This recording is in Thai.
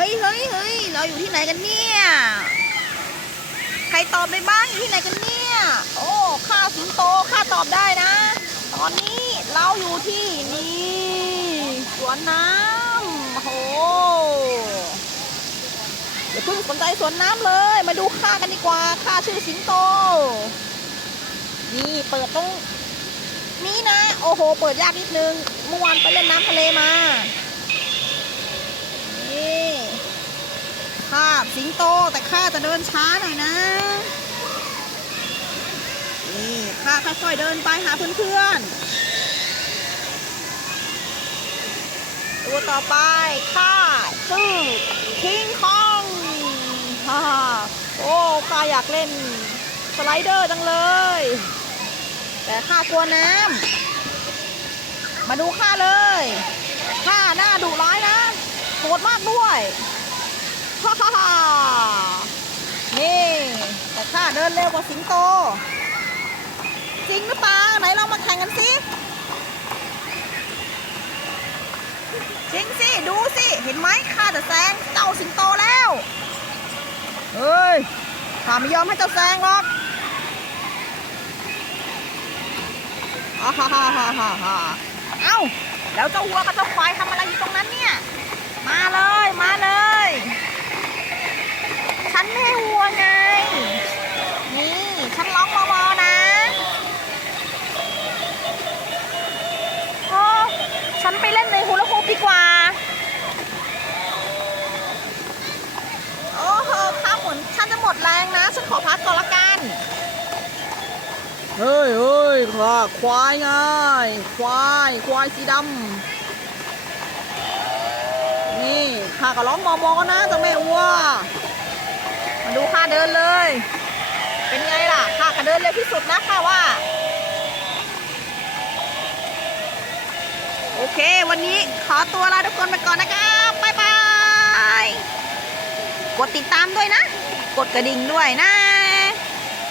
ฮ้ยเฮ้ยเฮ้ยเราอยู่ที่ไหนกันเนี่ย ใครตอบได้บ้างอยู่ที่ไหนกันเนี่ย โอ้ข้าสิงโตข้าตอบได้นะ ตอนนี้เราอยู่ที่นี่สวนน้ำโอ้โหอย่าเพิ่งสนใจสวนน้ำเลย มาดูข้ากันดีกว่าข้าชื่อสิงโต นี่เปิดตรงนี้นะ โอ้โห เปิดยากนิดนึง เมื่อวานไปเล่นน้ำทะเลมา นี่ สิงโตแต่ข้าจะเดินช้าหน่อยนะนี่ข้าค่อยๆเดินไปหาเพื่อนๆตัวต่อไปข้าชื่อคิงคองฮ่าโอ้ข้าอยากเล่นสไลเดอร์จังเลย แต่ข้ากลัวน้ำมาดูข้าเลยข้าหน้าดุร้ายนะโหดมากด้วยฮ่าฮ่าฮ่านี่ แต่ข้าเดิ นเร็วกว่าสิงโต จริงหรือเปล่าไหนเรามาแข่งกันสิจริงสิ ดูสิ เห็นไหมข้าจะแซงเจ้าสิงโตแล้วเฮ้ยข้าไม่ยอมให้เจ้าแซงหรอกอ่าฮ่าฮ่าฮ่าฮ่าฮ่าเอ้า แล้วเจ้าวัวกับเจ้าควายทำอะไรอยู่ตรงนั้นเนี่ย มาเลย มาเลย ฉันไม่ให้วัวไง นี่ ฉันร้องเบาๆนะโอ้ฉันไปเล่นในฮูลาฮูปดีกว่า โอ้โหข้าเหมือนฉันจะหมดแรงนะ ฉัน ขอพักก่อนละกัน เฮ้ยเฮ้ยข้าควายไง ควาย ควายสีดำ นี่ข้าก็ร้องมอมอนะเจ้าแม่วัว มาดูข้าเดินเลย เป็นไงล่ะ ข้าก็เดินเร็วที่สุดนะข้าว่า โอเค วันนี้ขอตัวลาทุกคนไปก่อนนะครับบ๊ายบาย กดติดตามด้วยนะ กดกระดิ่งด้วยนะ